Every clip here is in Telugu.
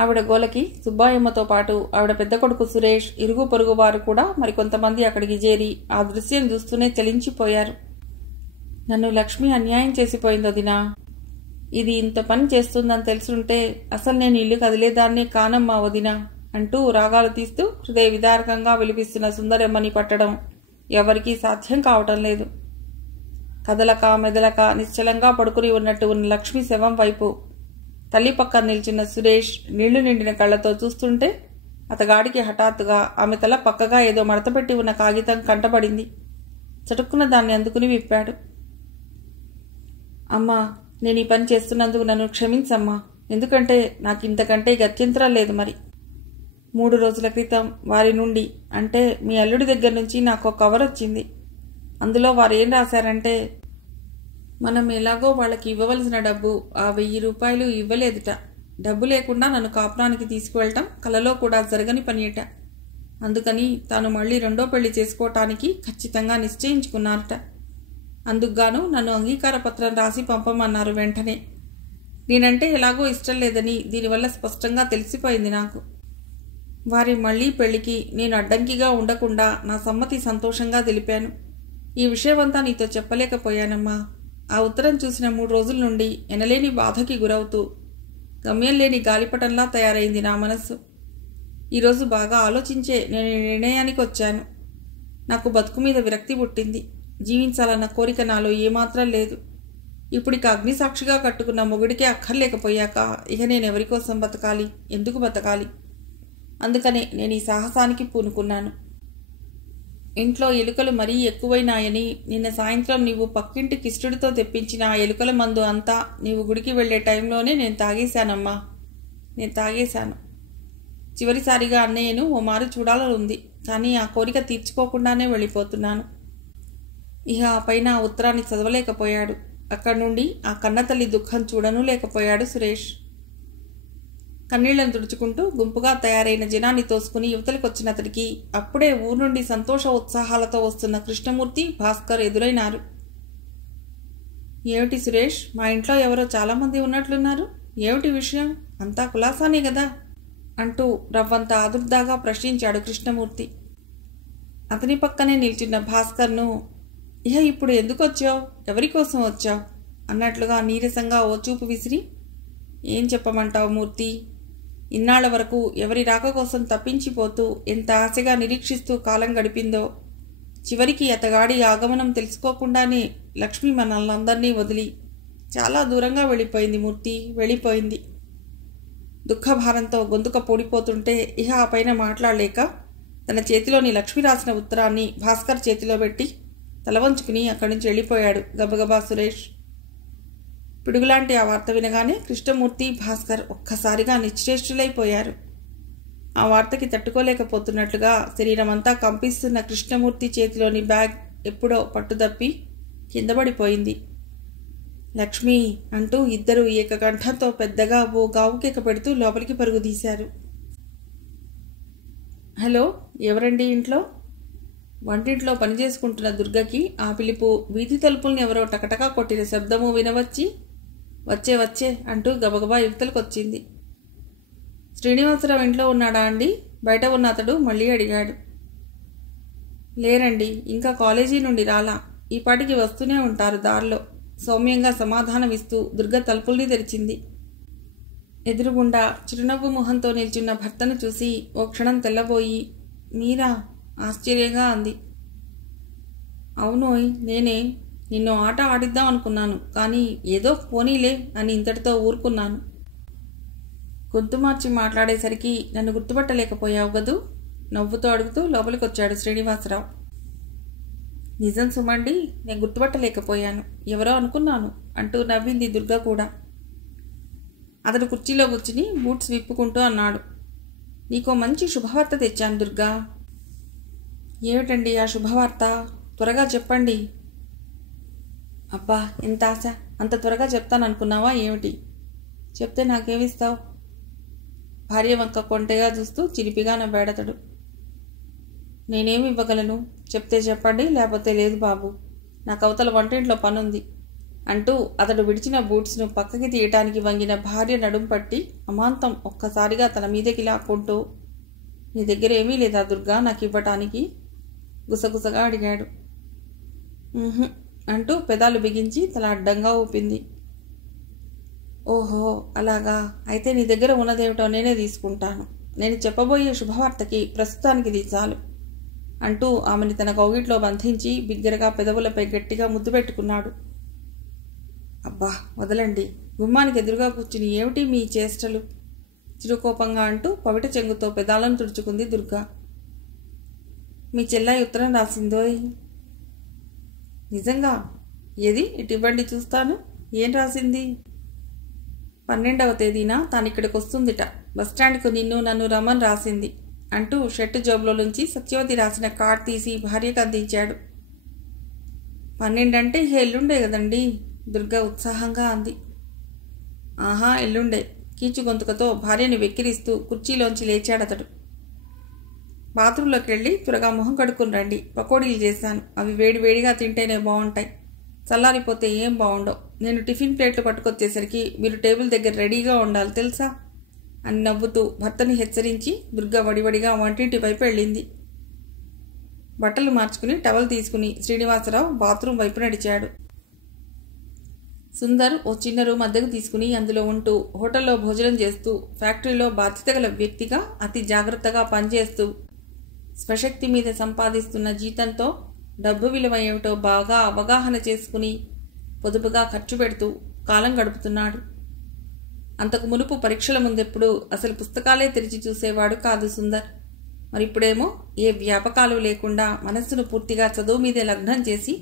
ఆవిడ గోలకి సుబ్బాయమ్మతో పాటు ఆవిడ పెద్ద కొడుకు సురేష్, ఇరుగు పొరుగు వారు కూడా మరికొంతమంది అక్కడికి చేరి ఆ దృశ్యం చూస్తూనే చలించిపోయారు. నన్ను లక్ష్మి అన్యాయం చేసిపోయిందో దినా. ఇది ఇంత పని చేస్తుందని తెలుసుంటే అసలు నేను ఇల్లు కదిలేదాన్నే కానమ్మా వదినా అంటూ రాగాలు తీస్తూ హృదయ విదారకంగా విలిపిస్తున్న సుందరమ్మని పట్టడం ఎవరికీ సాధ్యం కావటం లేదు. కదలక మెదలక నిశ్చలంగా పడుకుని ఉన్నట్టు ఉన్న లక్ష్మి శవం వైపు తల్లి పక్కన నిల్చున్న సురేష్ నీళ్లు నిండిన కళ్లతో చూస్తుంటే అతగాడికి హఠాత్తుగా ఆమె తల పక్కగా ఏదో మడతపెట్టి ఉన్న కాగితం కంటపడింది. చటుక్కున దాన్ని అందుకుని విప్పాడు. అమ్మా, నేను ఈ పని చేస్తున్నందుకు నన్ను క్షమించమ్మా. ఎందుకంటే నాకు ఇంతకంటే గత్యంతరం లేదు. మరి 3 రోజుల క్రితం వారి నుండి, అంటే మీ అల్లుడి దగ్గర నుంచి నాకు కవర్ వచ్చింది. అందులో వారు ఏం రాశారంటే, మనం ఎలాగో వాళ్ళకి ఇవ్వవలసిన డబ్బు ఆ 1000 రూపాయలు ఇవ్వలేదుట. డబ్బు లేకుండా నన్ను కాపురానికి తీసుకువెళ్ళటం కలలో కూడా జరగని పనియట. అందుకని తాను మళ్ళీ 2వ పెళ్లి చేసుకోవటానికి ఖచ్చితంగా నిశ్చయించుకున్నారట. అందుకుగాను నన్ను అంగీకార పత్రం రాసి పంపమన్నారు వెంటనే. నేనంటే ఎలాగో ఇష్టం లేదని దీనివల్ల స్పష్టంగా తెలిసిపోయింది నాకు. వారి మళ్లీ పెళ్లికి నేను అడ్డంకిగా ఉండకుండా నా సమ్మతి సంతోషంగా తెలిపాను. ఈ విషయమంతా నీతో చెప్పలేకపోయానమ్మా. ఆ ఉత్తరం చూసిన 3 రోజుల నుండి ఎనలేని బాధకి గురవుతూ గమ్యం లేని గాలిపటంలా తయారైంది నా మనస్సు. ఈరోజు బాగా ఆలోచించే నేను నిర్ణయానికి వచ్చాను. నాకు బతుకు మీద విరక్తి పుట్టింది. జీవించాలన్న కోరిక నాలో ఏమాత్రం లేదు. ఇప్పుడిక అగ్నిసాక్షిగా కట్టుకున్న మొగుడికే అక్కర్లేకపోయాక ఇక నేనెవరి కోసం బతకాలి, ఎందుకు బతకాలి? అందుకనే నేను ఈ సాహసానికి పూనుకున్నాను. ఇంట్లో ఎలుకలు మరీ ఎక్కువైనాయని నిన్న సాయంత్రం నీవు పక్కింటి కిష్టుడితో తెప్పించిన ఆ ఎలుకల మందు అంతా నీవు గుడికి వెళ్లే టైంలోనే నేను తాగేశానమ్మా. నేను తాగేశాను. చివరిసారిగా అన్నయ్యను ఓ మారు చూడాలనుంది. కానీ ఆ కోరిక తీర్చుకోకుండానే వెళ్ళిపోతున్నాను. ఇక ఆ పైన ఆ ఉత్తరాన్ని చదవలేకపోయాడు. అక్కడి నుండి ఆ కన్నతల్లి దుఃఖం చూడనూ లేకపోయాడు సురేష్. కన్నీళ్లను తుడుచుకుంటూ గుంపుగా తయారైన జనాన్ని తోసుకుని యువతలకొచ్చిన అతడికి అప్పుడే ఊరు నుండి సంతోష ఉత్సాహాలతో వస్తున్న కృష్ణమూర్తి, భాస్కర్ ఎదురైనారు. ఏమిటి సురేష్, మా ఇంట్లో ఎవరో చాలామంది ఉన్నట్లున్నారు. ఏమిటి విషయం? అంతా కులాసానే కదా అంటూ రవ్వంత ఆదుర్దాగా ప్రశ్నించాడు కృష్ణమూర్తి. అతని పక్కనే నిల్చున్న భాస్కర్ను, ఇహ ఇప్పుడు ఎందుకు వచ్చావు, ఎవరికోసం వచ్చావు అన్నట్లుగా నీరసంగా ఓ చూపు విసిరి, ఏం చెప్పమంటావు మూర్తి? ఇన్నాళ్ల వరకు ఎవరి రాక కోసం తప్పించిపోతూ ఎంత ఆశగా నిరీక్షిస్తూ కాలం గడిపిందో, చివరికి అతగాడి ఆగమనం తెలుసుకోకుండానే లక్ష్మి మనల్నందరినీ వదిలి చాలా దూరంగా వెళ్ళిపోయింది మూర్తి, వెళ్ళిపోయింది. దుఃఖభారంతో గొంతుక పొడిపోతుంటే ఇహ ఆ పైన మాట్లాడలేక తన చేతిలోని లక్ష్మి రాసిన ఉత్తరాన్ని భాస్కర్ చేతిలో పెట్టి తలవంచుకుని అక్కడి నుంచి వెళ్ళిపోయాడు గబగబా సురేష్. పిడుగులాంటి ఆ వార్త వినగానే కృష్ణమూర్తి, భాస్కర్ ఒక్కసారిగా నిశ్చేష్టులైపోయారు. ఆ వార్తకి తట్టుకోలేకపోతున్నట్లుగా శరీరమంతా కంపిస్తున్న కృష్ణమూర్తి చేతిలోని బ్యాగ్ ఎప్పుడో పట్టుదప్పి కిందపడిపోయింది. లక్ష్మి అంటూ ఇద్దరూ ఏకకంఠంతో పెద్దగా ఓ గావుకేక పెడుతూ లోపలికి పరుగు తీశారు. హలో, ఎవరండి ఇంట్లో? వంటింట్లో పనిచేసుకుంటున్న దుర్గకి ఆ పిలుపు, వీధి తలుపుల్ని ఎవరో టకటకా కొట్టిన శబ్దము వినవచ్చి వచ్చే వచ్చే అంటూ గబగబా యువతలకొచ్చింది. శ్రీనివాసరావు ఇంట్లో ఉన్నాడా అండి? బయట ఉన్న అతడు మళ్ళీ అడిగాడు. లేరండి, ఇంకా కాలేజీ నుండి రాలా. ఈ పాటికి వస్తూనే ఉంటారు దారిలో సౌమ్యంగా సమాధానమిస్తూ దుర్గ తలుపుల్ని తెరిచింది. ఎదురుగుండా చిరునవ్వు మొహంతో నిల్చున్న భర్తను చూసి ఓ క్షణం తెల్లబోయి, మీరా? ఆశ్చర్యంగా అంది. అవునోయ్, నేనే. నిన్ను ఆట ఆడిద్దాం అనుకున్నాను, కానీ ఏదో పోనీలే అని ఇంతటితో ఊరుకున్నాను. గొంతు మార్చి మాట్లాడేసరికి నన్ను గుర్తుపట్టలేకపోయావు గదూ? నవ్వుతూ అడుగుతూ లోపలికొచ్చాడు శ్రీనివాసరావు. నిజం సుమండి, నేను గుర్తుపట్టలేకపోయాను. ఎవరో అనుకున్నాను అంటూ నవ్వింది దుర్గ కూడా. అతడు కుర్చీలో కూర్చుని బూట్స్ విప్పుకుంటూ అన్నాడు. నీకో మంచి శుభవార్త తెచ్చాను దుర్గా. ఏమిటండి ఆ శుభవార్త? త్వరగా చెప్పండి. అబ్బా, ఎంత ఆశ! అంత త్వరగా చెప్తాననుకున్నావా ఏమిటి? చెప్తే నాకేమిస్తావు? భార్య వంక కొంటెగా చూస్తూ చిలిపిగా నవ్వాడతడు. నేనేమి ఇవ్వగలను? చెప్తే చెప్పండి, లేకపోతే లేదు బాబు. నాకు అవతల వంటింట్లో పనుంది. అంటూ అతడు విడిచిన బూట్స్ను పక్కకి తీయటానికి వంగిన భార్య నడుం పట్టి అమాంతం ఒక్కసారిగా తన మీదకి లాక్కుంటూ, నీ దగ్గర ఏమీ లేదా దుర్గా నాకు ఇవ్వటానికి? గుసగుసగా అడిగాడు. అంటూ పెదాలు బిగించి తల అడ్డంగా ఊపింది. ఓహో అలాగా, అయితే నీ దగ్గర ఉన్నదేమిటో నేనే తీసుకుంటాను. నేను చెప్పబోయే శుభవార్తకి ప్రస్తుతానికి ఇది చాలు అంటూ ఆమెని తన కౌగిట్లో బంధించి బిగ్గరగా పెదవులపై గట్టిగా ముద్దు పెట్టుకున్నాడు. అబ్బా వదలండి, గుమ్మానికి ఎదురుగా కూర్చుని ఏమిటి మీ చేష్టలు? చిరుకోపంగా అంటూ పవిట చెంగుతో పెదాలను తుడుచుకుంది దుర్గా. మీ చెల్లాయి ఉత్తరం రాసిందోయ్. నిజంగా? ఏది ఇటివ్వండి చూస్తాను. ఏం రాసింది? 12వ తేదీన తానిక్కడికి వస్తుందిట. బస్టాండ్కు నన్ను రమ్మని రాసింది అంటూ షర్టు జోబులో నుంచి సత్యవతి రాసిన కార్డ్ తీసి భార్యకు అందించాడు. 12 అంటే ఎల్లుండే కదండి, దుర్గా ఉత్సాహంగా అంది. ఆహా ఎల్లుండే, కీచు గొంతుకతో భార్యని వెక్కిరిస్తూ కుర్చీలోంచి లేచాడతడు. బాత్రూంలోకి వెళ్ళి త్వరగా మొహం కడుక్కుని రండి, పకోడీలు చేశాను. అవి వేడివేడిగా తింటేనే బాగుంటాయి, చల్లారిపోతే ఏం బాగుండవు. నేను టిఫిన్ ప్లేట్లు పట్టుకొచ్చేసరికి మీరు టేబుల్ దగ్గర రెడీగా ఉండాలి తెలుసా అని నవ్వుతూ భర్తని హెచ్చరించి దుర్గా వడివడిగా వంటింటి వైపు వెళ్ళింది. బట్టలు మార్చుకుని టవల్ తీసుకుని శ్రీనివాసరావు బాత్రూం వైపు నడిచాడు. సుందర్ ఓ చిన్న రూమ్ అద్దెకు తీసుకుని అందులో ఉంటూ హోటల్లో భోజనం చేస్తూ ఫ్యాక్టరీలో బాధ్యత గల వ్యక్తిగా అతి జాగ్రత్తగా పనిచేస్తూ స్వశక్తి మీద సంపాదిస్తున్న జీతంతో డబ్బు విలువ ఏమిటో బాగా అవగాహన చేసుకుని పొదుపుగా ఖర్చు పెడుతూ కాలం గడుపుతున్నాడు. అంతకు మునుపు పరీక్షల ముందెప్పుడు అసలు పుస్తకాలే తెరిచి చూసేవాడు కాదు సుందర్. మరిప్పుడేమో ఏ వ్యాపకాలు లేకుండా మనస్సును పూర్తిగా చదువు మీదే లగ్నం చేసి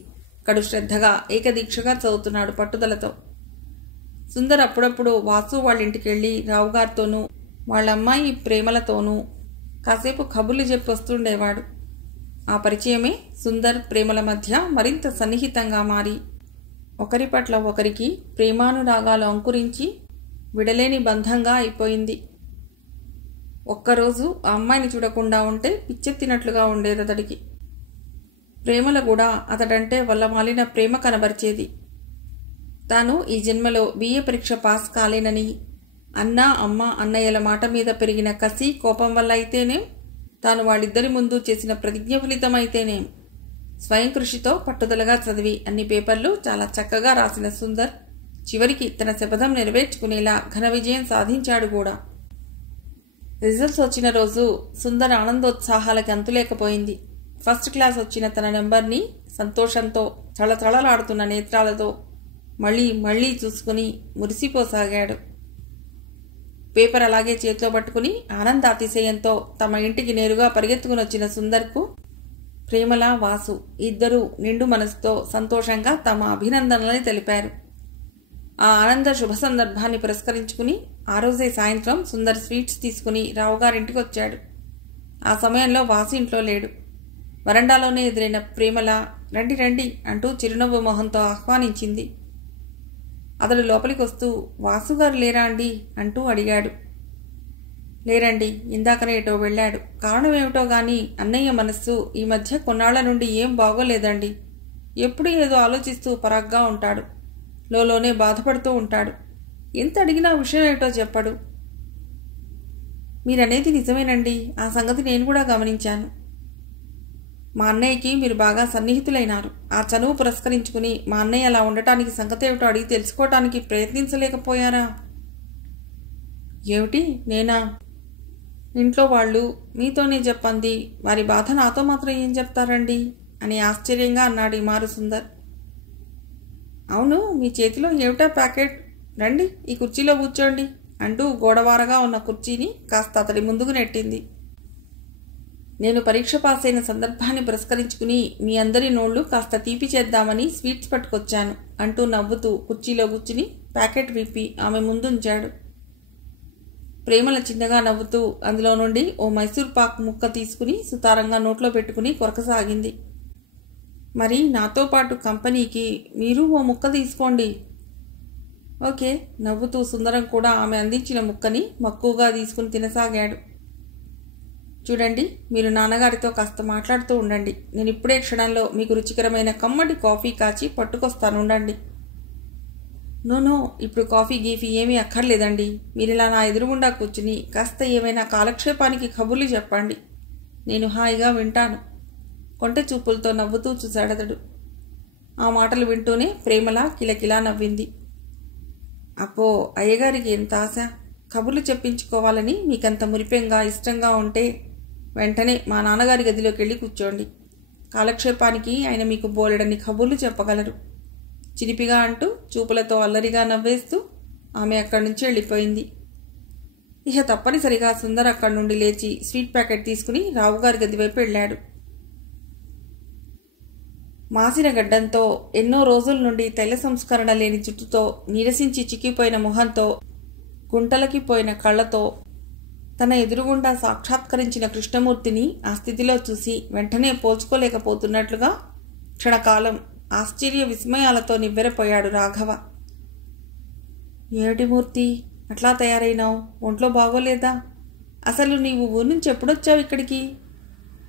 కడు శ్రద్ధగా ఏకదీక్షగా చదువుతున్నాడు పట్టుదలతో. సుందర్ అప్పుడప్పుడు వాసు వాళ్ళింటికి వెళ్ళి రావుగారితోనూ వాళ్ళమ్మాయి ప్రేమలతోనూ కాసేపు కబుర్లు చెప్పి వస్తుండేవాడు. ఆ పరిచయమే సుందర్ ప్రేమల మధ్య మరింత సన్నిహితంగా మారి ఒకరి పట్ల ఒకరికి ప్రేమానురాగాలు అంకురించి విడలేని బంధంగా అయిపోయింది. ఒక్కరోజు ఆ అమ్మాయిని చూడకుండా ఉంటే పిచ్చెత్తినట్లుగా ఉండేది అతడికి. ప్రేమల కూడా అతడంటే వల్లమాలిన ప్రేమ కనబరిచేది. తాను ఈ జన్మలో బిఏ పరీక్ష పాస్ కాలేనని, అన్న అమ్మ అన్నయ్యల మాట మీద పెరిగిన కసి కోపం వల్ల అయితేనేం, తాను వాళ్ళిద్దరి ముందు చేసిన ప్రతిజ్ఞ ఫలితమైతేనేం, స్వయం కృషితో పట్టుదలగా చదివి అన్ని పేపర్లు చాలా చక్కగా రాసిన సుందర్ చివరికి తన శపథం నెరవేర్చుకునేలా ఘన విజయం సాధించాడు కూడా. రిజల్ట్స్ వచ్చిన రోజు సుందర్ ఆనందోత్సాహాలకి అంతులేకపోయింది. ఫస్ట్ క్లాస్ వచ్చిన తన నెంబర్ని సంతోషంతో చళచళలాడుతున్న నేత్రాలతో మళ్ళీ మళ్ళీ చూసుకుని మురిసిపోసాగాడు. పేపర్ అలాగే చేతిలో పట్టుకుని ఆనందాతిశయంతో తమ ఇంటికి నేరుగా పరిగెత్తుకుని వచ్చిన సుందర్కు ప్రేమల, వాసు ఇద్దరూ నిండు మనసుతో సంతోషంగా తమ అభినందనలని తెలిపారు. ఆ ఆనంద శుభ సందర్భాన్ని పురస్కరించుకుని ఆ రోజే సాయంత్రం సుందర్ స్వీట్స్ తీసుకుని రావుగారింటికి వచ్చాడు. ఆ సమయంలో వాసు ఇంట్లో లేడు. వరండాలోనే ఎదురైన ప్రేమల రండి రండి అంటూ చిరునవ్వు మొహంతో ఆహ్వానించింది. అతడు లోపలికి వస్తూ వాసుగారు లేరా అండి అంటూ అడిగాడు. లేరండి, ఇందాకనే ఏటో వెళ్ళాడు. కారణం ఏమిటో గాని అన్నయ్య మనస్సు ఈ మధ్య కొన్నాళ్ల నుండి ఏం బాగోలేదండి. ఎప్పుడు ఏదో ఆలోచిస్తూ పరాగ్గా ఉంటాడు, లోలోనే బాధపడుతూ ఉంటాడు. ఎంత అడిగినా విషయం ఏమిటో చెప్పడు. మీరనేది నిజమేనండి, ఆ సంగతి నేను కూడా గమనించాను. మా అన్నయ్యకి మీరు బాగా సన్నిహితులైనారు. ఆ చనువు పురస్కరించుకుని మా అన్నయ్య అలా ఉండటానికి సంగతేమిటో అడిగి తెలుసుకోవటానికి ప్రయత్నించలేకపోయారా? ఏమిటి నేనా? ఇంట్లో వాళ్ళు మీతోనే చెప్పంది, వారి బాధ నాతో మాత్రం ఏం చెప్తారండి అని ఆశ్చర్యంగా అన్నాడు ఈ మారు సుందర్. అవును, మీ చేతిలో ఏమిటా ప్యాకెట్? రండి ఈ కుర్చీలో కూర్చోండి అంటూ గోడవారగా ఉన్న కుర్చీని కాస్త అతడి ముందుకు నెట్టింది. నేను పరీక్ష పాస్ అయిన సందర్భాన్ని పురస్కరించుకుని మీ అందరి నోళ్లు కాస్త తీపి చేద్దామని స్వీట్స్ పట్టుకొచ్చాను అంటూ నవ్వుతూ కుర్చీలో కూర్చుని ప్యాకెట్ విప్పి ఆమె ముందుంచాడు. ప్రేమల చిన్నగా నవ్వుతూ అందులో నుండి ఓ మైసూర్ పాక్ ముక్క తీసుకుని సుతారంగా నోట్లో పెట్టుకుని కొరకసాగింది. మరి నాతో పాటు కంపెనీకి మీరు ఓ ముక్క తీసుకోండి. ఓకే, నవ్వుతూ సుందరం కూడా ఆమె అందించిన ముక్కని మక్కువగా తీసుకుని తినసాగాడు. చూడండి, మీరు నాన్నగారితో కాస్త మాట్లాడుతూ ఉండండి. నేను ఇప్పుడే క్షణంలో మీకు రుచికరమైన కమ్మటి కాఫీ కాచి పట్టుకొస్తాను ఉండండి నో, ఇప్పుడు కాఫీ గీఫీ ఏమీ అక్కర్లేదండి. మీరిలా నా ఎదురుగుండా కూర్చుని కాస్త ఏమైనా కాలక్షేపానికి కబుర్లు చెప్పండి. నేను హాయిగా వింటాను. కొంటె చూపులతో నవ్వుతూ చూశాడతడు. ఆ మాటలు వింటూనే ప్రేమలా కిలకిలా నవ్వింది. అప్పో, అయ్యగారికి ఎంత ఆశ! కబుర్లు చెప్పించుకోవాలని మీకంత మురిపెంగా ఇష్టంగా ఉంటే వెంటనే మా నాన్నగారి గదిలోకి వెళ్ళి కూర్చోండి. కాలక్షేపానికి ఆయన మీకు బోలెడన్ని కబుర్లు చెప్పగలరు. చిలిపిగా అంటూ చూపులతో అల్లరిగా నవ్వేస్తూ ఆమె అక్కడి నుంచి వెళ్ళిపోయింది. ఇక తప్పనిసరిగా సుందర్ అక్కడి నుండి లేచి స్వీట్ ప్యాకెట్ తీసుకుని రావుగారి గదివైపు వెళ్ళాడు. మాసిన గడ్డంతో, ఎన్నో రోజుల నుండి తైల సంస్కరణ లేని జుట్టుతో, నీరసించి చిక్కిపోయిన మొహంతో, గుంటలకి పోయిన కళ్ళతో తన ఎదురుగుండా సాక్షాత్కరించిన కృష్ణమూర్తిని ఆ స్థితిలో చూసి వెంటనే పోల్చుకోలేకపోతున్నట్లుగా క్షణకాలం ఆశ్చర్య విస్మయాలతో నివ్వెరపోయాడు రాఘవ. ఏమిటి మూర్తి, అట్లా తయారైనావు? ఒంట్లో బాగోలేదా? అసలు నీవు ఊరి నుంచి ఎప్పుడొచ్చావు ఇక్కడికి?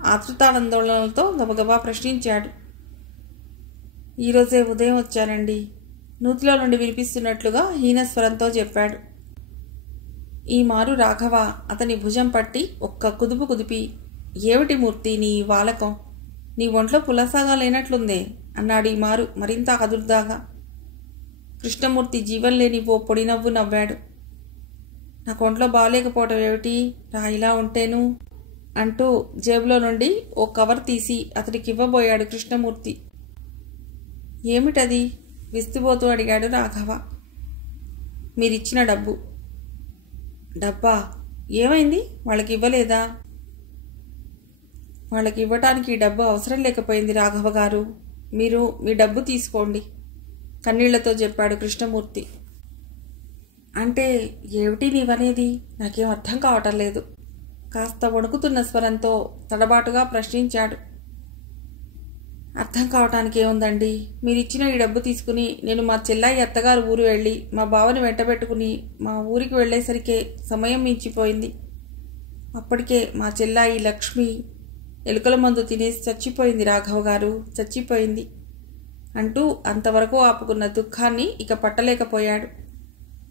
ఆతృతానందోళనలతో గబగబా ప్రశ్నించాడు. ఈరోజే ఉదయం వచ్చానండి, నూతిలో నుండి వినిపిస్తున్నట్లుగా హీనస్వరంతో చెప్పాడు. ఈ మారు రాఘవ అతని భుజం పట్టి ఒక్క కుదుపు కుదిపి, ఏమిటి మూర్తి నీ వాలకం? నీ ఒంట్లో పులసాగా లేనట్లుందే అన్నాడు ఈ మారు మరింత కదుర్దాగా. కృష్ణమూర్తి జీవం లేని ఓ పొడి నవ్వు నవ్వాడు. నాకు ఒంట్లో బాగాలేకపోవటం ఏమిటి రా ఇలా ఉంటేను అంటూ జేబులో నుండి ఓ కవర్ తీసి అతడికి ఇవ్వబోయాడు కృష్ణమూర్తి. ఏమిటది? విస్తుపోతూ అడిగాడు రాఘవ. మీరిచ్చిన డబ్బు. డబ్బా? ఏమైంది? వాళ్ళకి ఇవ్వలేదా? వాళ్ళకి ఇవ్వటానికి ఈ డబ్బు అవసరం లేకపోయింది రాఘవ గారు. మీరు మీ డబ్బు తీసుకోండి కన్నీళ్లతో చెప్పాడు కృష్ణమూర్తి. అంటే ఏమిటి నీవనేది? నాకేం అర్థం కావటం లేదు కాస్త వణుకుతున్న స్వరంతో తడబాటుగా ప్రశ్నించాడు. అర్థం కావటానికి ఏముందండి, మీరిచ్చిన ఈ డబ్బు తీసుకుని నేను మా చెల్లాయి అత్తగారు ఊరు వెళ్ళి మా బావని వెంటబెట్టుకుని మా ఊరికి వెళ్ళేసరికే సమయం మించిపోయింది. అప్పటికే మా చెల్లాయి లక్ష్మి ఎలుకల మందు తినేసి చచ్చిపోయింది రాఘవ గారు, చచ్చిపోయింది అంటూ అంతవరకు ఆపుకున్న దుఃఖాన్ని ఇక పట్టలేకపోయాడు.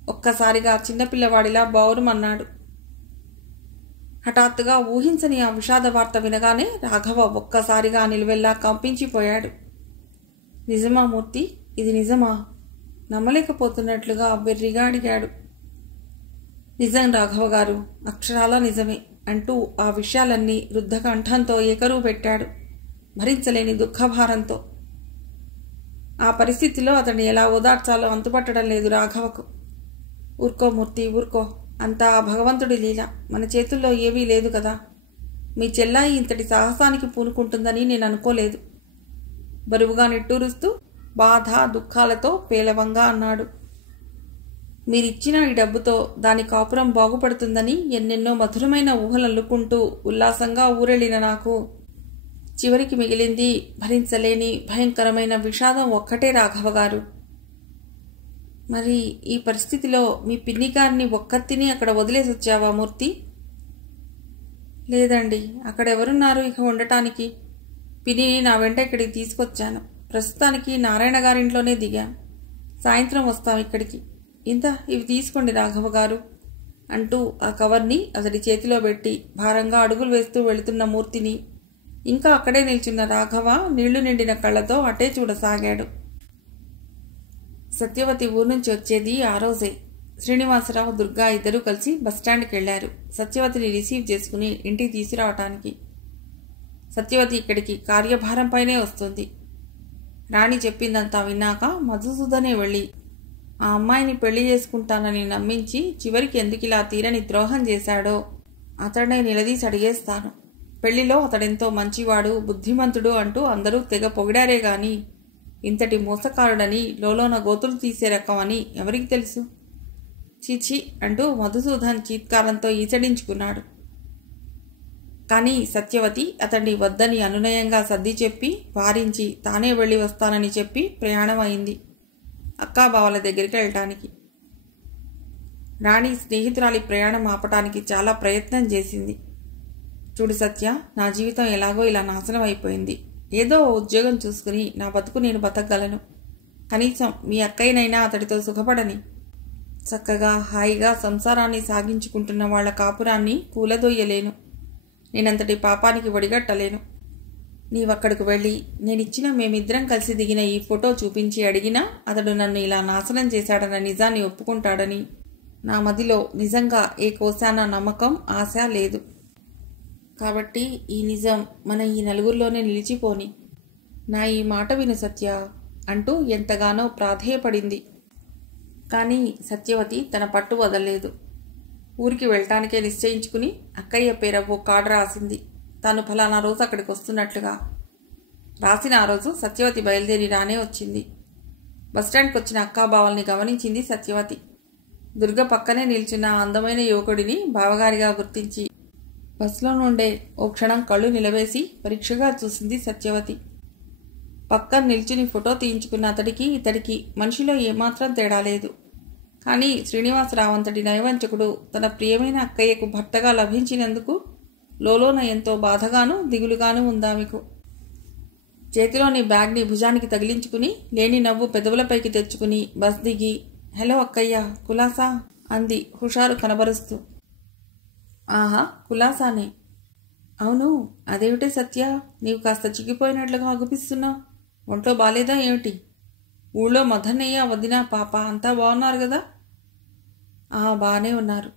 ఒక్కసారిగా చిన్నపిల్లవాడిలా బౌరుమన్నాడు. హఠాత్తుగా ఊహించని ఆ విషాద వార్త వినగానే రాఘవ ఒక్కసారిగా నిలువెల్లా కంపించిపోయాడు. నిజమా మూర్తి? ఇది నిజమా? నమ్మలేకపోతున్నట్లుగా వెర్రిగా అడిగాడు. నిజం రాఘవ గారు, అక్షరాలా నిజమే అంటూ ఆ విషయాలన్నీ రుద్ధకంఠంతో ఏకరువు పెట్టాడు భరించలేని దుఃఖభారంతో. ఆ పరిస్థితిలో అతన్ని ఎలా ఓదార్చాలో అంతుపట్టడం లేదు రాఘవకు. ఊరుకో మూర్తి, ఊరుకో, అంతా భగవంతుడి లీల, మన చేతుల్లో ఏవీ లేదు కదా. మీ చెల్లాయి ఇంతటి సాహసానికి పూనుకుంటుందని నేను అనుకోలేదు. బరువుగా నిట్టూరుస్తూ బాధ దుఃఖాలతో పేలవంగా అన్నాడు. మీరిచ్చిన ఈ డబ్బుతో దాని కాపురం బాగుపడుతుందని ఎన్నెన్నో మధురమైన ఊహలు అల్లుకుంటూ ఉల్లాసంగా ఊరెళ్ళిన నాకు చివరికి మిగిలింది భరించలేని భయంకరమైన విషాదం ఒక్కటే రాఘవ గారు. మరి ఈ పరిస్థితిలో మీ పిన్ని గారిని ఒక్కత్తిని అక్కడ వదిలేసి వచ్చావా మూర్తి? లేదండి, అక్కడెవరున్నారు ఇక ఉండటానికి? పిన్నిని నా వెంట ఇక్కడికి తీసుకొచ్చాను. ప్రస్తుతానికి నారాయణ గారింట్లోనే దిగాం. సాయంత్రం వస్తాం ఇక్కడికి. ఇంత ఇవి తీసుకోండి రాఘవ గారు అంటూ ఆ కవర్ని అతడి చేతిలో పెట్టి భారంగా అడుగులు వేస్తూ వెళుతున్న మూర్తిని, ఇంకా అక్కడే నిల్చున్న రాఘవ నీళ్లు నిండిన కళ్ళతో అటే చూడసాగాడు. సత్యవతి ఊరు నుంచి వచ్చేది ఆ రోజే. శ్రీనివాసరావు, దుర్గా ఇద్దరూ కలిసి బస్టాండ్కి వెళ్లారు సత్యవతిని రిసీవ్ చేసుకుని ఇంటికి తీసుకురావటానికి. సత్యవతి ఇక్కడికి కార్యభారంపైనే వస్తుంది. రాణి చెప్పిందంతా విన్నాక మధుసూదనే వెళ్ళి ఆ అమ్మాయిని పెళ్లి చేసుకుంటానని నమ్మించి చివరికి ఎందుకిలా తీరని ద్రోహం చేశాడో అతడే నిలదీసి అడిగేస్తాను. పెళ్లిలో అతడెంతో మంచివాడు, బుద్ధిమంతుడు అంటూ అందరూ తెగ పొగిడారే గాని ఇంతటి మోసకారుడని, లోలోన గోతులు తీసే రకం అని ఎవరికి తెలుసు? చీచి అంటూ మధుసూదన్ చీత్కారంతో ఈచడించుకున్నాడు. కానీ సత్యవతి అతన్ని వద్దని అనునయంగా సర్ది చెప్పి వారించి తానే వెళ్ళి వస్తానని చెప్పి ప్రయాణం అయింది అక్కాబావల దగ్గరికి వెళ్ళటానికి. రాణి స్నేహితురాలి ప్రయాణం ఆపటానికి చాలా ప్రయత్నం చేసింది. చూడు సత్య, నా జీవితం ఎలాగో ఇలా నాశనం అయిపోయింది. ఏదో ఉద్యోగం చూసుకుని నా బతుకు నేను బతకగలను. కనీసం మీ అక్కయ్యనైనా అతడితో సుఖపడని. చక్కగా హాయిగా సంసారాన్ని సాగించుకుంటున్న వాళ్ల కాపురాన్ని కూలదొయ్యలేను. నేనంతటి పాపానికి ఒడిగట్టలేను. నీవక్కడికి వెళ్ళి నేనిచ్చిన మేమిద్దరం కలిసి దిగిన ఈ ఫోటో చూపించి అడిగినా అతడు నన్ను ఇలా నాశనం చేశాడన్న నిజాన్ని ఒప్పుకుంటాడని నా మదిలో నిజంగా ఏ కోశాన నమ్మకం, ఆశ లేదు. కాబట్టి ఈ నిజం మన ఈ నలుగురిలోనే నిలిచిపోని. నా ఈ మాట విను సత్య అంటూ ఎంతగానో ప్రాధేయపడింది. కానీ సత్యవతి తన పట్టు వదలలేదు. ఊరికి వెళ్ళటానికే నిశ్చయించుకుని అక్కయ్య పేర ఓ కార్డు రాసింది. తాను ఫలానా రోజు అక్కడికి వస్తున్నట్లుగా రాసిన ఆ రోజు సత్యవతి బయలుదేరి రానే వచ్చింది. బస్టాండ్కి వచ్చిన అక్కాబావల్ని గమనించింది సత్యవతి. దుర్గ పక్కనే నిల్చున్న అందమైన యువకుడిని బావగారిగా గుర్తించి బస్సులో నుండే ఓ క్షణం కళ్ళు నిలవేసి పరీక్షగా చూసింది సత్యవతి. పక్కన నిల్చుని ఫోటో తీయించుకున్న అతడికి ఇతడికి మనిషిలో ఏమాత్రం తేడా లేదు. కానీ శ్రీనివాసరావు అంతటి నయవంచకుడు తన ప్రియమైన అక్కయ్యకు భర్తగా లభించినందుకు లోలోన ఎంతో బాధగాను దిగులుగాను ఉందామెకు. చేతిలోని బ్యాగ్ని భుజానికి తగిలించుకుని లేని నవ్వు పెదవులపైకి తెచ్చుకుని బస్ దిగి హలో అక్కయ్య కులాసా అంది హుషారు కనబరుస్తూ. ఆహా కులాసానే. అవును, అదేమిటే సత్య, నీవు కాస్త చిక్కిపోయినట్లుగా అగుపిస్తున్నావు. ఒంట్లో బాలేదా ఏమిటి? ఊళ్ళో మదన్నయ్య, వదిన, పాప అంతా బాగున్నారు కదా? బాగానే ఉన్నారు.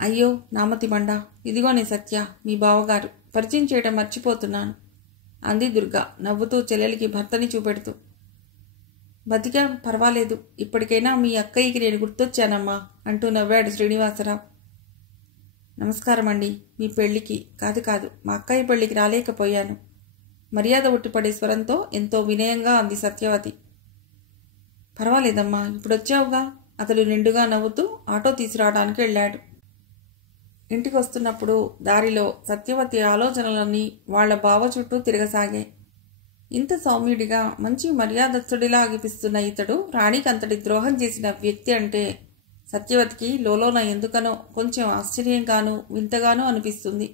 అయ్యో నామతి బండ, ఇదిగోనే సత్య మీ బావగారు, పరిచయం చేయటం మర్చిపోతున్నాను అంది దుర్గ నవ్వుతూ చెల్లెలికి భర్తని చూపెడుతూ. బతికా, పర్వాలేదు, ఇప్పటికైనా మీ అక్కయ్యకి నేను గుర్తొచ్చానమ్మా అంటూ నవ్వాడు శ్రీనివాసరావు. నమస్కారం అండి, మీ పెళ్లికి కాదు మా అక్కయ్య పెళ్లికి రాలేకపోయాను మర్యాద ఉట్టిపడే స్వరంతో ఎంతో వినయంగా అంది సత్యవతి. పర్వాలేదమ్మా, ఇప్పుడొచ్చావుగా అతడు నిండుగా నవ్వుతూ ఆటో తీసుకురావడానికి వెళ్ళాడు. ఇంటికి వస్తున్నప్పుడు దారిలో సత్యవతి ఆలోచనలన్నీ వాళ్ల బావ చుట్టూ తిరగసాగాయి. ఇంత సౌమ్యుడిగా మంచి మర్యాదస్తుడిలా అగిపిస్తున్న ఇతడు రాణికంతటి ద్రోహం చేసిన వ్యక్తి అంటే సత్యవతికి లోలోన ఎందుకనో కొంచెం ఆశ్చర్యంగానూ వింతగానూ అనిపిస్తుంది.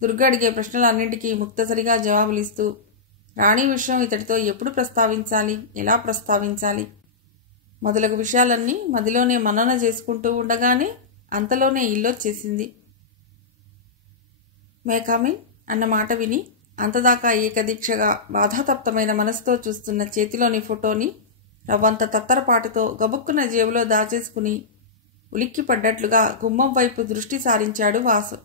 దుర్గ అడిగే ప్రశ్నలన్నింటికీ ముక్తసరిగా జవాబులిస్తూ రాణి విషయం ఇతడితో ఎప్పుడు ప్రస్తావించాలి, ఎలా ప్రస్తావించాలి మొదలగు విషయాలన్నీ మదిలోనే మనన చేసుకుంటూ ఉండగానే అంతలోనే ఇల్లొచ్చేసింది. మేకామి అన్న మాట విని అంతదాకా ఏకదీక్షగా బాధాతప్తమైన మనసుతో చూస్తున్న చేతిలోని ఫోటోని రవ్వంత తత్తరపాటుతో గబుక్కున జేబులో దాచేసుకుని ఉలిక్కిపడ్డట్లుగా గుమ్మం వైపు దృష్టి సారించాడు వాసు.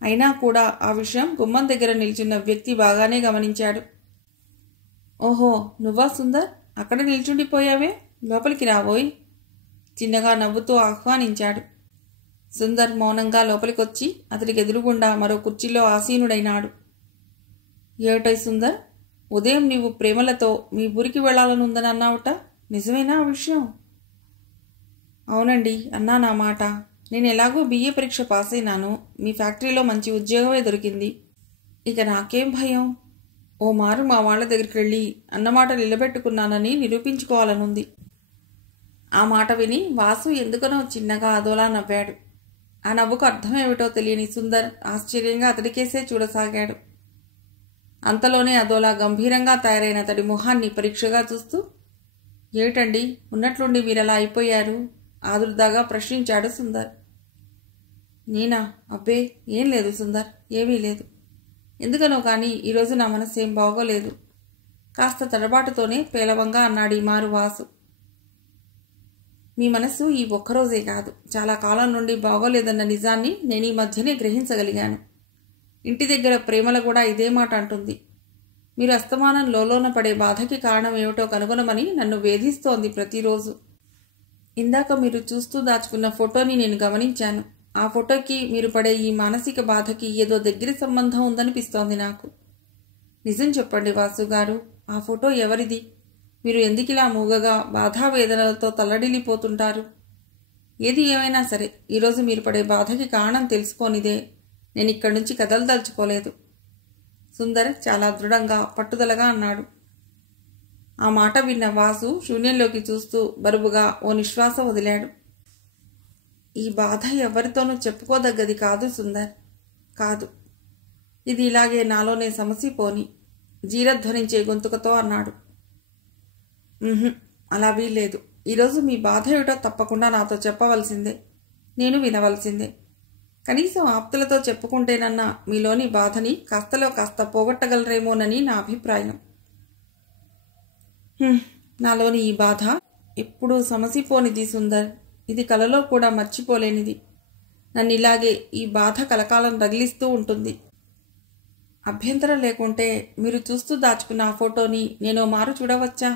అయినా కూడా ఆ విషయం గుమ్మం దగ్గర నిల్చున్న వ్యక్తి బాగానే గమనించాడు. ఓహో, నువ్వా సుందర్, అక్కడ నిల్చుండిపోయావే, లోపలికి రాబోయ్ చిన్నగా నవ్వుతూ ఆహ్వానించాడు. సుందర్ మౌనంగా లోపలికొచ్చి అతడికి ఎదురుగుండా మరో కుర్చీలో ఆసీనుడైనాడు. ఏటై సుందర్, ఉదయం నీవు ప్రేమలతో మీ ఊరికి వెళ్లాలనుందని అన్నావుట, నిజమేనా ఆ విషయం? అవునండి, అన్నా నా మాట. నేను ఎలాగో బిఏ పరీక్ష పాస్ అయినాను, మీ ఫ్యాక్టరీలో మంచి ఉద్యోగమే దొరికింది. ఇక నాకేం భయం. ఓ మారు మా వాళ్ల దగ్గరికి వెళ్ళి అన్నమాట నిలబెట్టుకున్నానని నిరూపించుకోవాలనుంది. ఆ మాట విని వాసు ఎందుకనో చిన్నగా అదోలా నవ్వాడు. ఆ నవ్వుకు అర్థమేమిటో తెలియని సుందర్ ఆశ్చర్యంగా అతడికేసే చూడసాగాడు. అంతలోనే అదోలా గంభీరంగా తయారైన అతడి మొహాన్ని పరీక్షగా చూస్తూ ఏమిటండి, ఉన్నట్లుండి మీరలా అయిపోయారు ఆదుర్దాగా ప్రశ్నించాడు సుందర్. నేనా? అబ్బే ఏం లేదు సుందర్, ఏమీ లేదు. ఎందుకనో కానీ ఈరోజు నా మనసు ఏం బాగోలేదు. కాస్త తడబాటుతోనే పేలవంగా అన్నాడు ఈ మారు వాసు. మీ మనసు ఈ ఒక్కరోజే కాదు, చాలా కాలం నుండి బాగోలేదన్న నిజాన్ని నేను ఈ మధ్యనే గ్రహించగలిగాను. ఇంటి దగ్గర ప్రేమల కూడా ఇదే మాట అంటుంది. మీరు అస్తమానం లోలోన పడే బాధకి కారణం ఏమిటో కనుగొనమని నన్ను వేధిస్తోంది ప్రతిరోజు. ఇందాక మీరు చూస్తూ దాచుకున్న ఫోటోని నేను గమనించాను. ఆ ఫోటోకి మీరు పడే ఈ మానసిక బాధకి ఏదో దగ్గర సంబంధం ఉందనిపిస్తోంది నాకు. నిజం చెప్పండి వాసుగారు, ఆ ఫోటో ఎవరిది? మీరు ఎందుకిలా మూగగా బాధావేదనలతో తల్లడిల్లిపోతుంటారు? ఏది ఏమైనా సరే ఈరోజు మీరు పడే బాధకి కారణం తెలుసుకోనిదే నేను ఇక్కడి నుంచి కదలదలుచుకోలేదు. సుందర్ చాలా దృఢంగా పట్టుదలగా అన్నాడు. ఆ మాట విన్న వాసు శూన్యంలోకి చూస్తూ బరువుగా ఓ నిశ్వాస వదిలాడు. ఈ బాధ ఎవరితోనూ చెప్పుకోదగ్గది కాదు సుందర్, కాదు. ఇది ఇలాగే నాలోనే సమసిపోని. జీరధ్వనించే గొంతుకతో అన్నాడు. అలా వీల్లేదు. ఈరోజు మీ బాధ ఏమిటో తప్పకుండా నాతో చెప్పవలసిందే, నేను వినవలసిందే. కనీసం ఆప్తులతో చెప్పుకుంటేనన్నా మీలోని బాధని కాస్తలో కాస్త పోగొట్టగలరేమోనని నా అభిప్రాయం. నాలోని ఈ బాధ ఎప్పుడూ సమసిపోనిది సుందర్. ఇది కలలో కూడా మర్చిపోలేనిది. నన్ను ఇలాగే ఈ బాధ కలకాలం రగిలిస్తూ ఉంటుంది. అభ్యంతరం లేకుంటే మీరు చూస్తూ దాచుకున్న ఆ ఫోటోని నేను మారు చూడవచ్చా?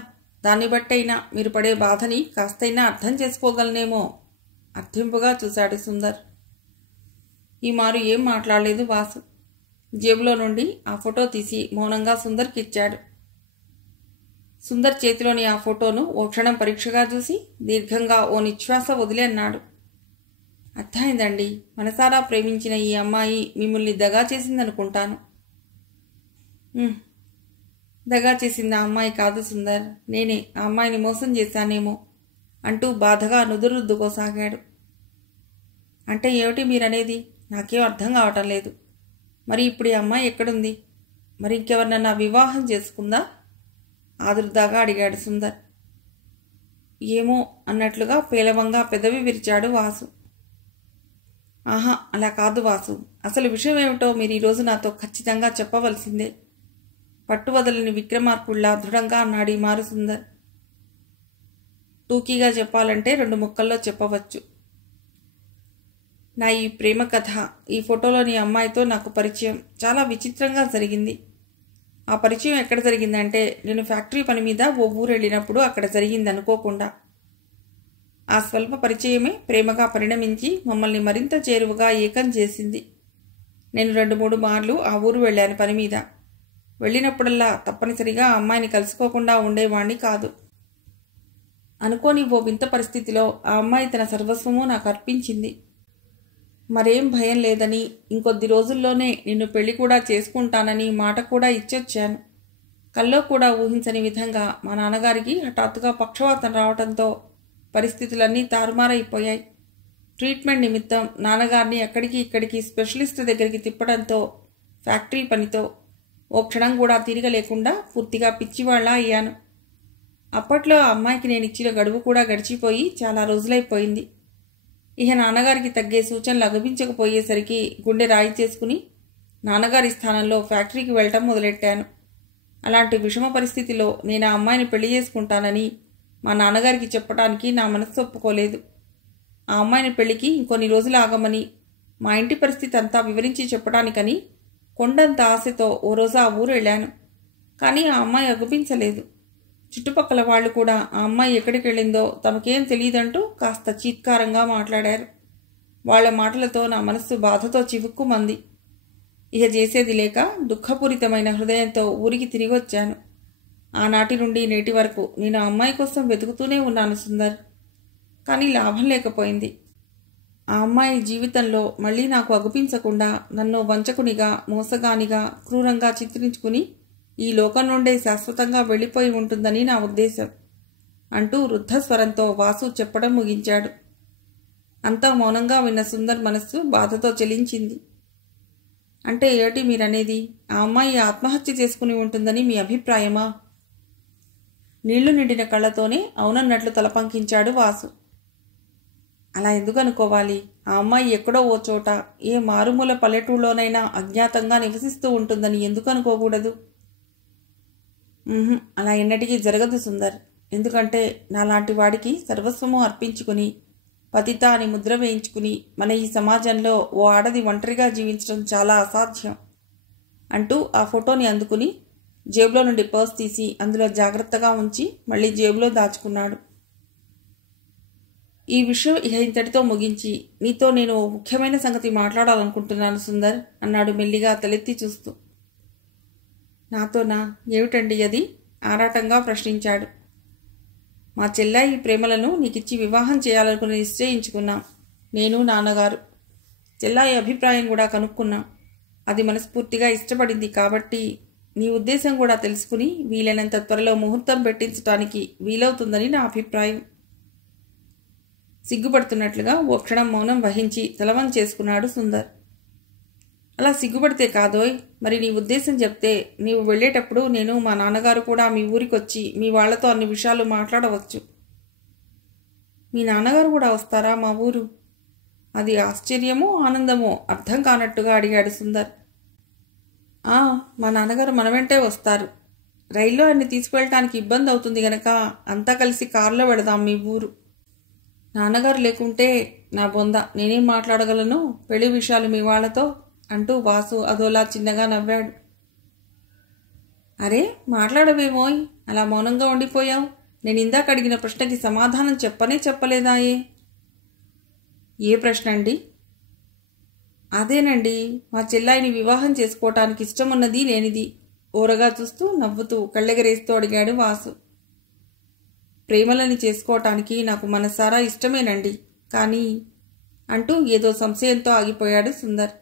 దాన్ని బట్టయినా మీరు పడే బాధని కాస్తైనా అర్థం చేసుకోగలనేమో. అర్థింపుగా చూశాడు సుందర్. ఈ మారు ఏం మాట్లాడలేదు వాసు. జేబులో నుండి ఆ ఫోటో తీసి మౌనంగా సుందర్కి ఇచ్చాడు. సుందర్ చేతిలోని ఆ ఫోటోను ఓ క్షణం పరీక్షగా చూసి దీర్ఘంగా ఓ నిశ్వాస వదిలి అన్నాడు. అర్థమైందండి. మనసారా ప్రేమించిన ఈ అమ్మాయి మిమ్మల్ని దగా చేసిందనుకుంటాను. దగా చేసింది ఆ అమ్మాయి కాదు సుందర్, నేనే ఆ అమ్మాయిని మోసం చేశానేమో అంటూ బాధగా నుదురుద్దుకోసాగాడు. అంటే ఏమిటి మీరనేది? నాకేం అర్థం కావటం లేదు. మరి ఇప్పుడు ఈ అమ్మాయి ఎక్కడుంది? మరి ఇంకెవరినన్నా వివాహం చేసుకుందా? ఆదుర్దాగా అడిగాడు సుందర్. ఏమో అన్నట్లుగా పేలవంగా పెదవి విరిచాడు వాసు. ఆహా, అలా కాదు వాసు. అసలు విషయం ఏమిటో మీరు ఈరోజు నాతో ఖచ్చితంగా చెప్పవలసిందే. పట్టువదలని విక్రమార్కుళ్లా దృఢంగా అన్నాడు ఈ మారు సుందర్. టూకీగా చెప్పాలంటే 2 ముక్కల్లో చెప్పవచ్చు. నా ఈ ప్రేమ కథ, ఈ ఫోటోలోని అమ్మాయితో నాకు పరిచయం చాలా విచిత్రంగా జరిగింది. ఆ పరిచయం ఎక్కడ జరిగిందంటే నేను ఫ్యాక్టరీ పని మీద ఓ ఊరు వెళ్ళినప్పుడు అక్కడ జరిగింది అనుకోకుండా. ఆ స్వల్ప పరిచయమే ప్రేమగా పరిణమించి మమ్మల్ని మరింత చేరువగా ఏకం చేసింది. నేను 2-3 మార్లు ఆ ఊరు వెళ్ళాను పని మీద. వెళ్ళినప్పుడల్లా తప్పనిసరిగా ఆ అమ్మాయిని కలుసుకోకుండా ఉండేవాణ్ణి కాదు. అనుకోని ఓ వింత పరిస్థితిలో ఆ అమ్మాయి తన సర్వస్వము నాకు అర్పించింది. మరేం భయం లేదని, ఇంకొద్ది రోజుల్లోనే నిన్ను పెళ్లి కూడా చేసుకుంటానని మాట కూడా ఇచ్చొచ్చాను. కల్లో కూడా ఊహించని విధంగా మా నాన్నగారికి హఠాత్తుగా పక్షవాతం రావడంతో పరిస్థితులన్నీ తారుమారైపోయాయి. ట్రీట్మెంట్ నిమిత్తం నాన్నగారిని అక్కడికి ఇక్కడికి స్పెషలిస్ట్ దగ్గరికి తిప్పడంతో ఫ్యాక్టరీ పనితో ఓ క్షణం కూడా తిరగలేకుండా పూర్తిగా పిచ్చివాళ్లా అయ్యాను. అప్పట్లో ఆ అమ్మాయికి నేను ఇచ్చిన గడువు కూడా గడిచిపోయి చాలా రోజులైపోయింది. ఇక నాన్నగారికి తగ్గే సూచనలు అగుపించకపోయేసరికి గుండె రాయి చేసుకుని నాన్నగారి స్థానంలో ఫ్యాక్టరీకి వెళ్ళటం మొదలెట్టాను. అలాంటి విషమ పరిస్థితిలో నేను ఆ అమ్మాయిని పెళ్లి చేసుకుంటానని మా నాన్నగారికి చెప్పడానికి నా మనస్సు ఒప్పుకోలేదు. ఆ అమ్మాయిని పెళ్లికి ఇంకొన్ని రోజులు ఆగమని, మా ఇంటి పరిస్థితి అంతా వివరించి చెప్పడానికని కొండంత ఆశతో ఓ రోజు ఆ ఊరు వెళ్ళాను. కానీ ఆ అమ్మాయి అగుపించలేదు. చుట్టుపక్కల వాళ్ళు కూడా ఆ అమ్మాయి ఎక్కడికి వెళ్ళిందో తమకేం తెలియదంటూ కాస్త చీత్కారంగా మాట్లాడారు. వాళ్ల మాటలతో నా మనస్సు బాధతో చివుక్కుమంది. ఇక చేసేది లేక దుఃఖపూరితమైన హృదయంతో ఊరికి తిరిగొచ్చాను. ఆనాటి నుండి నేటి వరకు నేను ఆ అమ్మాయి కోసం వెతుకుతూనే ఉన్నాను సుందర్. కానీ లాభం లేకపోయింది. ఆ అమ్మాయి జీవితంలో మళ్లీ నాకు అగుపించకుండా నన్ను వంచకునిగా, మోసగానిగా, క్రూరంగా చిత్రించుకుని ఈ లోకం నుండే శాశ్వతంగా వెళ్ళిపోయి ఉంటుందని నా ఉద్దేశం అంటూ వృద్ధస్వరంతో వాసు చెప్పడం ముగించాడు. అంతా మౌనంగా విన్న సుందర్ మనస్సు బాధతో చెలించింది. అంటే ఏమిటి మీరనేది? ఆ అమ్మాయి ఆత్మహత్య చేసుకుని ఉంటుందని మీ అభిప్రాయమా? నీళ్లు నిండిన కళ్ళతోనే అవునన్నట్లు తలపంకించాడు వాసు. అలా ఎందుకు అనుకోవాలి? ఆ అమ్మాయి ఎక్కడో ఓ చోట, ఏ మారుమూల పల్లెటూళ్ళలోనైనా అజ్ఞాతంగా నివసిస్తూ ఉంటుందని ఎందుకు అనుకోకూడదు? అలా ఎన్నటికీ జరగదు సుందర్. ఎందుకంటే నాలాంటి వాడికి సర్వస్వము అర్పించుకుని పతిత అని ముద్ర వేయించుకుని మన ఈ సమాజంలో ఓ ఆడది ఒంటరిగా జీవించడం చాలా అసాధ్యం అంటూ ఆ ఫోటోని అందుకుని జేబులో నుండి పర్స్ తీసి అందులో జాగ్రత్తగా ఉంచి మళ్ళీ జేబులో దాచుకున్నాడు. ఈ విషయం ఇక ఇంతటితో ముగించి నీతో నేను ఓ ముఖ్యమైన సంగతి మాట్లాడాలనుకుంటున్నాను సుందర్ అన్నాడు మెల్లిగా తలెత్తి చూస్తూ. నాతోనా? ఏమిటండి అది? ఆరాటంగా ప్రశ్నించాడు. మా చెల్లాయి ప్రేమలను నీకిచ్చి వివాహం చేయాలనుకుని నిశ్చయించుకున్నాం. నేను, నాన్నగారు. చెల్లాయి అభిప్రాయం కూడా కనుక్కున్నాం. అది మనస్ఫూర్తిగా ఇష్టపడింది కాబట్టి నీ ఉద్దేశం కూడా తెలుసుకుని వీలైనంత త్వరలో ముహూర్తం పెట్టించడానికి వీలవుతుందని నా అభిప్రాయం. సిగ్గుపడుతున్నట్లుగా ఓ క్షణం మౌనం వహించి తలవం చేసుకున్నాడు సుందర్. అలా సిగ్గుపడితే కాదోయ్. మరి నీ ఉద్దేశం చెప్తే నీవు వెళ్ళేటప్పుడు నేను మా నాన్నగారు కూడా మీ ఊరికొచ్చి మీ వాళ్లతో అన్ని విషయాలు మాట్లాడవచ్చు. మీ నాన్నగారు కూడా వస్తారా మా ఊరు? అది ఆశ్చర్యమో ఆనందమో అర్థం కానట్టుగా అడిగాడు సుందర్. మా నాన్నగారు మన వెంటే వస్తారు. రైల్లో ఆయన్ని తీసుకువెళ్ళటానికి ఇబ్బంది అవుతుంది గనక అంతా కలిసి కారులో వెళదాం మీ ఊరు. నాన్నగారు లేకుంటే నా బొంద, నేనేం మాట్లాడగలను పెళ్లి విషయాలు మీ వాళ్లతో అంటూ వాసు అదోలా చిన్నగా నవ్వాడు. అరే మాట్లాడవేమోయ్, అలా మౌనంగా ఉండిపోయావు. నేను ఇందాక అడిగిన ప్రశ్నకి సమాధానం చెప్పలేదాయే? ఏ ప్రశ్న అండి? అదేనండి, మా చెల్లాయిని వివాహం చేసుకోవటానికి ఇష్టమున్నది లేనిది. ఓరగా చూస్తూ నవ్వుతూ కళ్ళెగరేస్తూ అడిగాడు వాసు. ప్రేమలని చేసుకోవటానికి నాకు మనసారా ఇష్టమేనండి, కానీ అంటూ ఏదో సంశయంతో ఆగిపోయాడు సుందర్.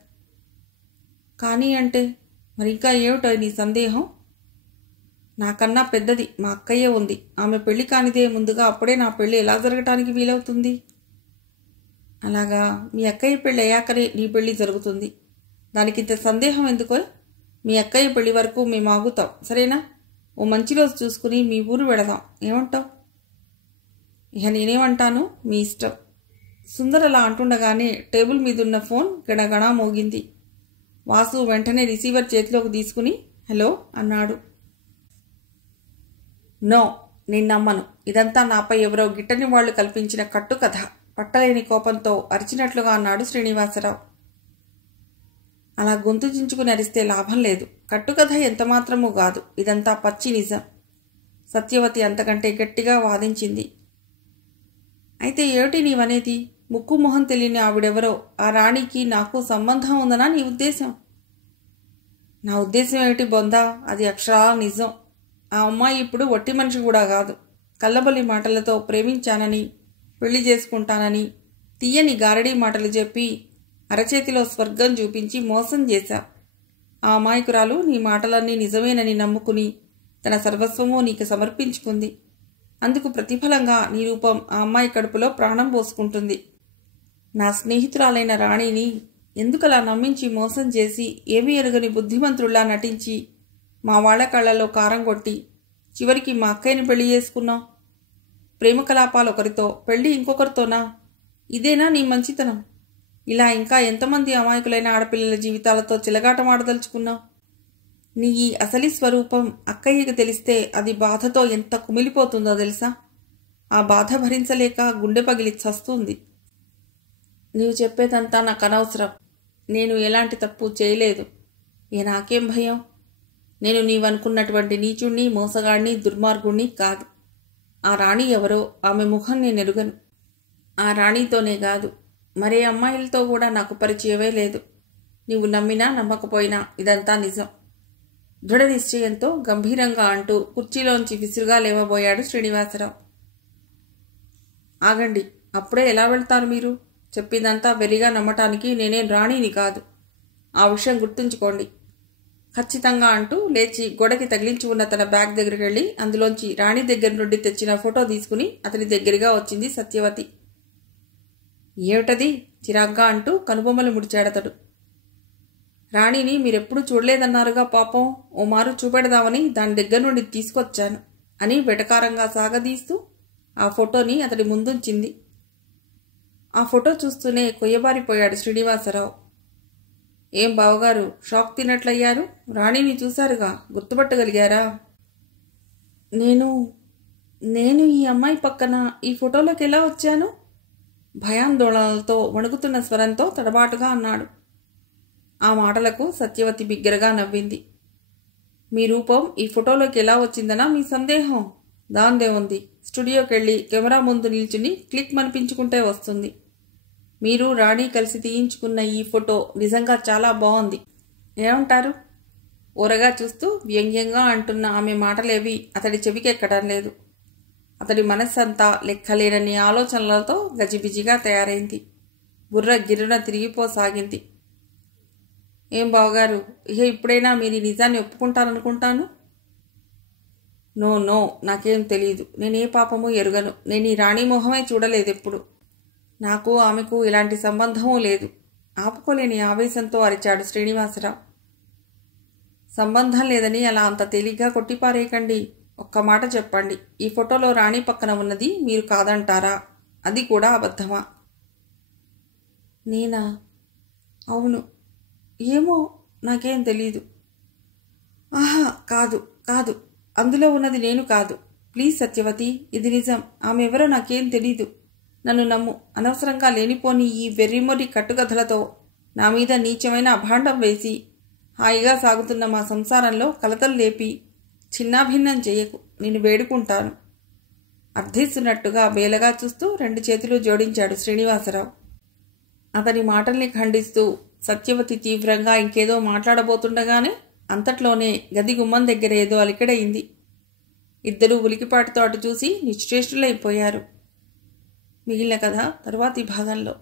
కానీ అంటే మరింకా ఏమిటో నీ సందేహం? నాకన్నా పెద్దది మా అక్కయ్య ఉంది. ఆమె పెళ్లి కానిదే ముందుగా అప్పుడే నా పెళ్లి ఎలా జరగటానికి వీలవుతుంది? అలాగా, మీ అక్కయ్య పెళ్లి అయ్యాకనే నీ పెళ్లి జరుగుతుంది. దానికింత సందేహం ఎందుకో? మీ అక్కయ్య పెళ్లి వరకు మేము ఆగుతాం, సరేనా? ఓ మంచి రోజు చూసుకుని మీ ఊరు వెళదాం, ఏమంటావు? ఇక నేనేమంటాను, మీ ఇష్టం. సుందర్ అలా అంటుండగానే టేబుల్ మీదున్న ఫోన్ గణగణా మోగింది. వాసు వెంటనే రిసీవర్ చేతిలోకి తీసుకుని హలో అన్నాడు. నో, నేను నమ్మను. ఇదంతా నాపై ఎవరో గిట్టని వాళ్లు కల్పించిన కట్టుకథ. పట్టలేని కోపంతో అరిచినట్లుగా అన్నాడు శ్రీనివాసరావు. అలా గొంతు చించుకుని అరిస్తే లాభం లేదు. కట్టుకథ ఎంతమాత్రమూ కాదు, ఇదంతా పచ్చి నిజం. సత్యవతి అంతకంటే గట్టిగా వాదించింది. అయితే ఏమిటి నీవనేది? ముక్కు మొహం తెలియని ఆవిడెవరో ఆ రాణికి నాకు సంబంధం ఉందనా నీ ఉద్దేశం? నా ఉద్దేశం ఏమిటి బొందా? అది అక్షరాల నిజం. ఆ అమ్మాయి ఇప్పుడు వట్టి మనిషి కూడా కాదు. కల్లబొల్లి మాటలతో ప్రేమించానని, పెళ్లి చేసుకుంటానని తీయని గారడీ మాటలు చెప్పి అరచేతిలో స్వర్గం చూపించి మోసం చేశా. ఆ అమాయకురాలు నీ మాటలన్నీ నిజమేనని నమ్ముకుని తన సర్వస్వమూ నీకు సమర్పించుకుంది. అందుకు ప్రతిఫలంగా నీ రూపం ఆ అమ్మాయి కడుపులో ప్రాణం పోసుకుంటుంది. నా స్నేహితురాలైన రాణిని ఎందుకలా నమ్మించి మోసం చేసి ఏమీ ఎరుగని బుద్ధిమంతుల్లా నటించి మా వాళ్ల కళ్లలో కారం కొట్టి చివరికి మా అక్కయ్యని పెళ్లి చేసుకున్నావు. ప్రేమ కలాపాలు ఒకరితో, పెళ్లి ఇంకొకరితోనా? ఇదేనా నీ మంచితనం? ఇలా ఇంకా ఎంతమంది అమాయకులైన ఆడపిల్లల జీవితాలతో చిలగాటమాడదలుచుకున్నావు? నీ ఈ అసలి స్వరూపం అక్కయ్యకు తెలిస్తే అది బాధతో ఎంత కుమిలిపోతుందో తెలుసా? ఆ బాధ భరించలేక గుండె పగిలి చస్తుంది. నీవు చెప్పేదంతా నాకు అనవసరం. నేను ఎలాంటి తప్పు చేయలేదు. నాకేం భయం? నేను నీవనుకున్నటువంటి నీచుణ్ణి, మోసగాడిని, దుర్మార్గుణ్ణి కాదు. ఆ రాణి ఎవరో, ఆమె ముఖం నేను ఎరుగను. ఆ రాణితోనే కాదు, మరే అమ్మాయిలతో కూడా నాకు పరిచయమే లేదు. నీవు నమ్మినా నమ్మకపోయినా ఇదంతా నిజం. దృఢ నిశ్చయంతో గంభీరంగా అంటూ కుర్చీలోంచి విసురుగా లేవబోయాడు శ్రీనివాసరావు. ఆగండి, అప్పుడే ఎలా వెళ్తారు మీరు? చెప్పిందంతా వెర్రిగా నమ్మటానికి నేనేం రాణిని కాదు. ఆ విషయం గుర్తుంచుకోండి ఖచ్చితంగా అంటూ లేచి గోడకి తగిలించి ఉన్న తన బ్యాగ్ దగ్గరికి వెళ్ళి అందులోంచి రాణి దగ్గర నుండి తెచ్చిన ఫోటో తీసుకుని అతని దగ్గరగా వచ్చింది సత్యవతి. ఏమిటది? చిరాగ్గా అంటూ కనుబొమ్మలు ముడిచాడతడు. రాణిని మీరెప్పుడూ చూడలేదన్నారుగా పాపం, ఓ మారు చూపెడదామని దాని దగ్గర నుండి తీసుకొచ్చాను అని వెటకారంగా సాగదీస్తూ ఆ ఫోటోని అతడి ముందుంచింది. ఆ ఫోటో చూస్తూనే కొయ్యబారిపోయాడు శ్రీనివాసరావు. ఏం బావగారు, షాక్ తిన్నట్లయ్యారు? రాణిని చూశారుగా, గుర్తుపట్టగలిగారా? నేను ఈ అమ్మాయి పక్కన ఈ ఫోటోలోకి ఎలా వచ్చాను? భయాందోళనలతో వణుకుతున్న స్వరంతో తడబాటుగా అన్నాడు. ఆ మాటలకు సత్యవతి బిగ్గరగా నవ్వింది. మీ రూపం ఈ ఫోటోలోకి ఎలా వచ్చిందనా మీ సందేహం? దాందే ఉంది. స్టూడియోకెళ్ళి కెమెరా ముందు నిల్చుని క్లిక్ మనిపించుకుంటే వస్తుంది. మీరు రాణి కలిసి తీయించుకున్న ఈ ఫోటో నిజంగా చాలా బాగుంది. ఏమంటారు? ఊరగా చూస్తూ వ్యంగ్యంగా అంటున్న ఆమె మాటలేవి అతడి చెవికెక్కడం లేదు. అతడి మనస్సంతా లెక్కలేనని ఆలోచనలతో గజిబిజిగా తయారైంది. బుర్ర గిర్రున తిరిగిపోసాగింది. ఏం బావగారు, ఇక ఇప్పుడైనా మీరు నిజాన్ని ఒప్పుకుంటారనుకుంటాను. నో, నాకేం తెలీదు. నేనే పాపము ఎరుగను. నేను ఈ రాణి మొహమే చూడలేదెప్పుడు. నాకు ఆమెకు ఇలాంటి సంబంధమూ లేదు. ఆపుకోలేని ఆవేశంతో అరిచాడు శ్రీనివాసరావు. సంబంధం లేదని అలా అంత తేలిగ్గా కొట్టిపారేయకండి. ఒక్క మాట చెప్పండి, ఈ ఫోటోలో రాణి పక్కన ఉన్నది మీరు కాదంటారా? అది కూడా అబద్ధమా? నేనా? అవును. ఏమో, నాకేం తెలీదు. ఆహా, కాదు కాదు, అందులో ఉన్నది నేను కాదు. ప్లీజ్ సత్యవతి, ఇది నిజం. ఆమె ఎవరో నాకేం తెలీదు. నన్ను నమ్ము. అనవసరంగా లేనిపోని ఈ వెర్రిమొర్రి కట్టుకథలతో నా మీద నీచమైన అభాండం వేసి హాయిగా సాగుతున్న మా సంసారంలో కలతలు లేపి చిన్నాభిన్నం చేయకు. నేను వేడుకుంటాను. అర్థిస్తున్నట్టుగా బేలగా చూస్తూ 2 చేతులు జోడించాడు శ్రీనివాసరావు. అతని మాటల్ని ఖండిస్తూ సత్యవతి తీవ్రంగా ఇంకేదో మాట్లాడబోతుండగానే అంతట్లోనే గది గుమ్మం దగ్గర ఏదో అలికిడయింది. ఇద్దరూ ఉలికిపాటుతో అటు చూసి నిశ్చేష్టులైపోయారు. మిగిలిన కథ తరువాతి భాగంలో.